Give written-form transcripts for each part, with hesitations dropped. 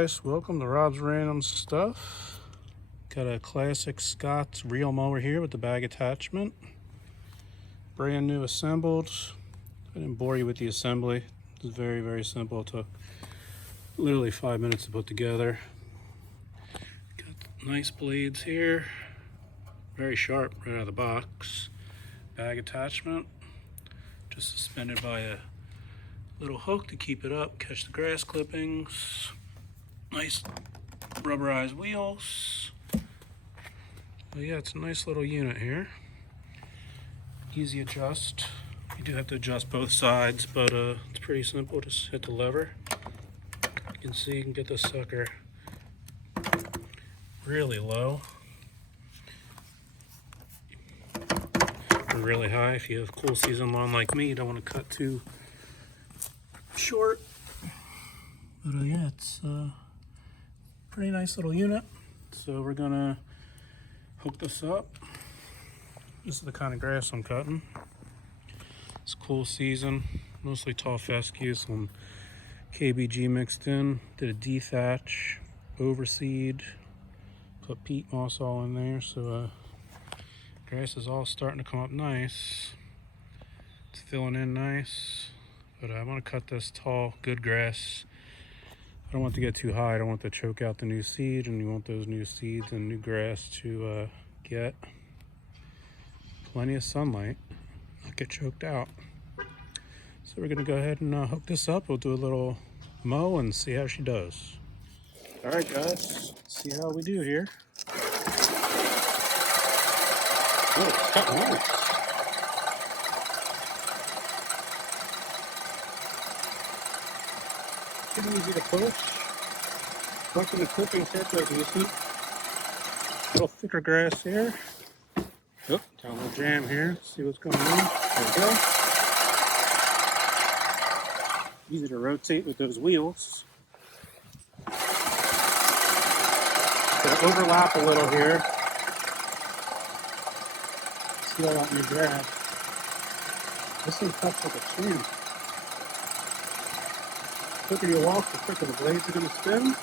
guys, welcome to Rob's Random Stuff. Got a classic Scott's reel mower here with the bag attachment. Brand new assembled. I didn't bore you with the assembly. It's very, very simple. It took literally 5 minutes to put together. Got nice blades here. Very sharp right out of the box. Bag attachment. Just suspended by a little hook to keep it up, catch the grass clippings. Nice rubberized wheels. Well, yeah, it's a nice little unit here. Easy adjust. You do have to adjust both sides, but it's pretty simple. Just hit the lever. You can see you can get this sucker really low or really high. If you have cool season lawn like me, you don't want to cut too short. But yeah, it's pretty nice little unit. So we're gonna hook this up. This is the kind of grass I'm cutting. It's cool season, mostly tall fescue, some KBG mixed in. Did a dethatch, overseed, put peat moss all in there. So grass is all starting to come up nice. It's filling in nice, but I want to cut this tall, good grass. I don't want it to get too high. I don't want to choke out the new seed, and you want those new seeds and new grass to get plenty of sunlight, not get choked out. So we're gonna go ahead and hook this up. We'll do a little mow and see how she does. All right, guys, let's see how we do here. Oh, it's cutting nice. Pretty easy to push. Bunch of the clippings here are decent. A little thicker grass here. Oh, down a little jam here. See what's going on. There we go. Easy to rotate with those wheels. Gonna overlap a little here. See all that new grass. This thing cuts like a champ. The quicker you walk, the quicker the blades are gonna spin.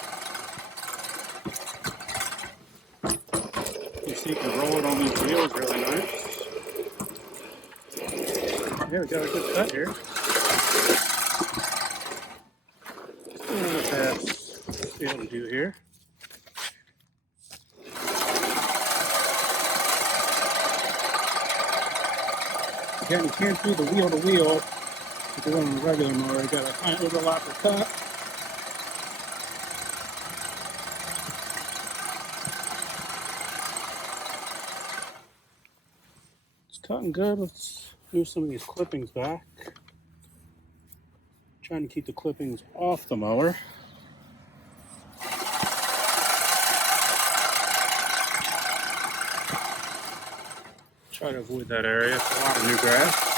You see you can roll it on these wheels really nice. Yeah, we got a good cut here. Let's see what we do here. Again, you can't do the wheel to wheel if you're on the regular mower. You gotta kind of overlap the cut. It's cutting good. Let's move some of these clippings back. Trying to keep the clippings off the mower. Try to avoid that area. It's a lot of new grass.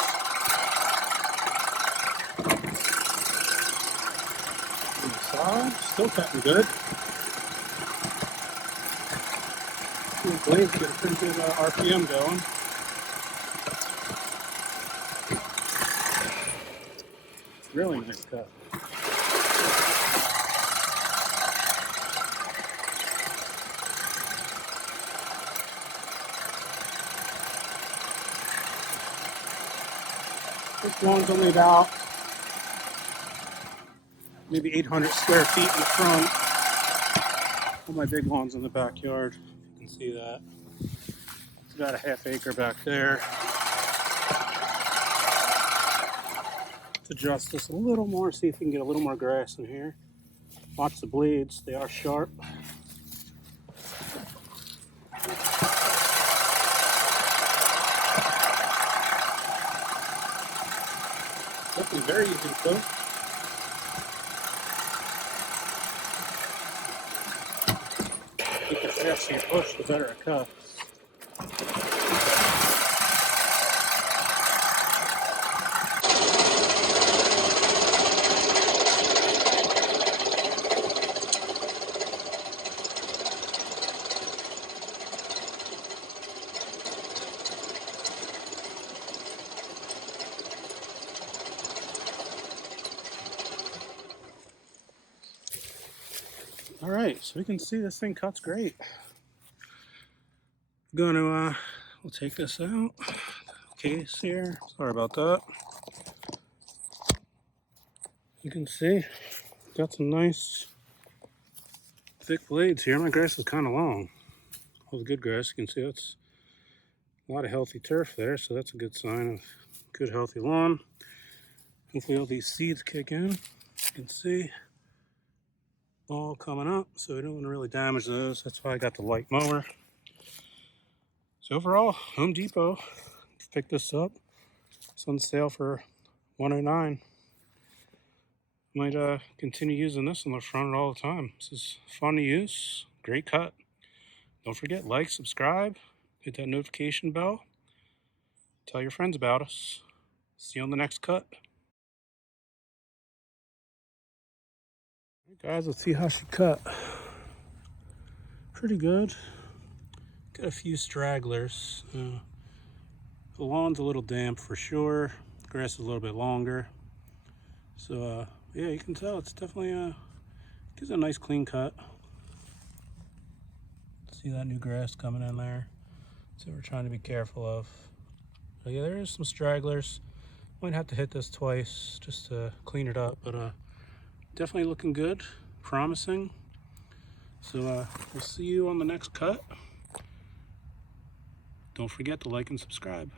On the side, still cutting good. The blades get a pretty good RPM going. Really nice cut. This lawn's only about maybe 800 square feet in the front. All my big lawn's in the backyard. You can see that. It's about a half acre back there. Let's adjust this a little more, see if we can get a little more grass in here. Watch the blades, they are sharp. Definitely very easy to cook. I think the faster you push, the better it cuts. Alright, so we can see this thing cuts great. We'll take this out. Case here. Sorry about that. You can see, got some nice thick blades here. My grass is kind of long. All the good grass, you can see that's a lot of healthy turf there, so that's a good sign of good healthy lawn. Hopefully all these seeds kick in. You can see all coming up, so we don't want to really damage those. That's why I got the light mower. So overall, Home Depot, picked this up. It's on sale for $109. Might continue using this on the front all the time. This is fun to use, great cut. Don't forget, like, subscribe, hit that notification bell, tell your friends about us. See you on the next cut. Alright guys, let's see how she cut. Pretty good. Got a few stragglers. The lawn's a little damp for sure. The grass is a little bit longer. So yeah, you can tell it's definitely gives a nice clean cut. See that new grass coming in there? So we're trying to be careful of. But yeah, there is some stragglers. Might have to hit this twice just to clean it up, but definitely looking good, promising. So we'll see you on the next cut. Don't forget to like and subscribe.